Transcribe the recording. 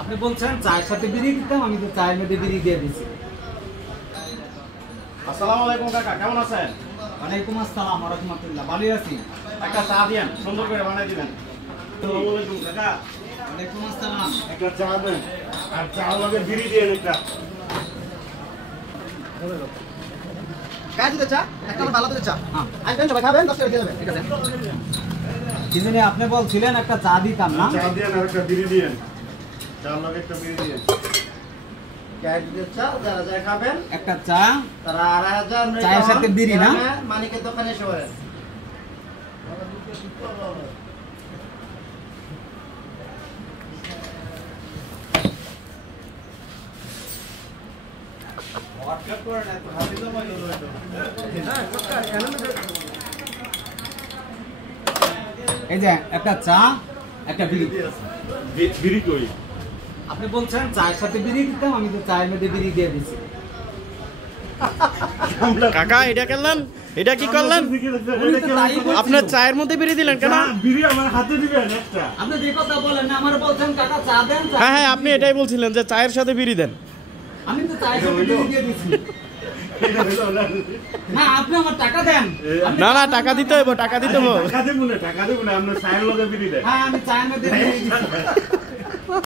আপনি বলছেন চায়ের সাথে বিড়ি দিতাম, আমি তো চায়ের মধ্যে বিড়ি দিয়ে দিচ্ছি। আসসালামু আলাইকুম কাকা, কেমন আছেন? ওয়ালাইকুম আসসালাম ওয়া রাহমাতুল্লাহ। ভালোই আছি। একটা চা দিয়েন, সুন্দর করে বানাই দিবেন। আসসালামু আলাইকুম কাকা। ওয়ালাইকুম আসসালাম। একটা চা দেন আর চা লগে বিড়ি দিয়েন একটা। কাজ দিতে চা, একটা ভালো দিতে চা। হ্যাঁ, আসবেন সবাই খাবেন, 10 টাকা দিয়ে দেবেন। ঠিক আছে। কি জানি আপনি বলছিলেন একটা চা দিতাম না? চা দিয়েন আর একটা বিড়ি দিয়েন। চা লগে একটা বিড়ি দিয়েন। কাজ দিতে চা, যারা যা খাবেন একটা চা তারা 2500 চায়ের সাথে বিড়ি না? মানিকের দোকানে এসে পড়েন। এই যে একটা চা একটা বিড়ি। বিড়ি কই? আপনি বলছেন চায়ের সাথে বিড়ি দিতাম, আমি তো চায়ের মধ্যে বিড়ি দিয়ে দিচ্ছি। কাকা এটা করলেন, এটা কি করলেন? উনি তো তাই বলছিল। আপনার চায়ের মধ্যে বিড়ি দিলেন কেন? বিড়ি আমার হাতে দিবেন একটা। আপনি যে কথা বলেন না, আমার বলছেন কাকা চা দেন। চা হ্যাঁ হ্যাঁ, দেন। আপনি এটাই বলছিলেন যে চায়ের সাথে বিড়ি দেন। আমি তো চায়ের সাথে বিড়ি দিয়ে দিচ্ছি। না, আপনি আমার টাকা দেন। আপনি না না, টাকা দিতে হইব, টাকা দিতে হইব। টাকা দেবো না, টাকা দেবো না, আপনার চায়ের লগে বিড়ি দেন। হ্যাঁ, আমি চায়ের মধ্যে বিড়ি দিচ্ছি।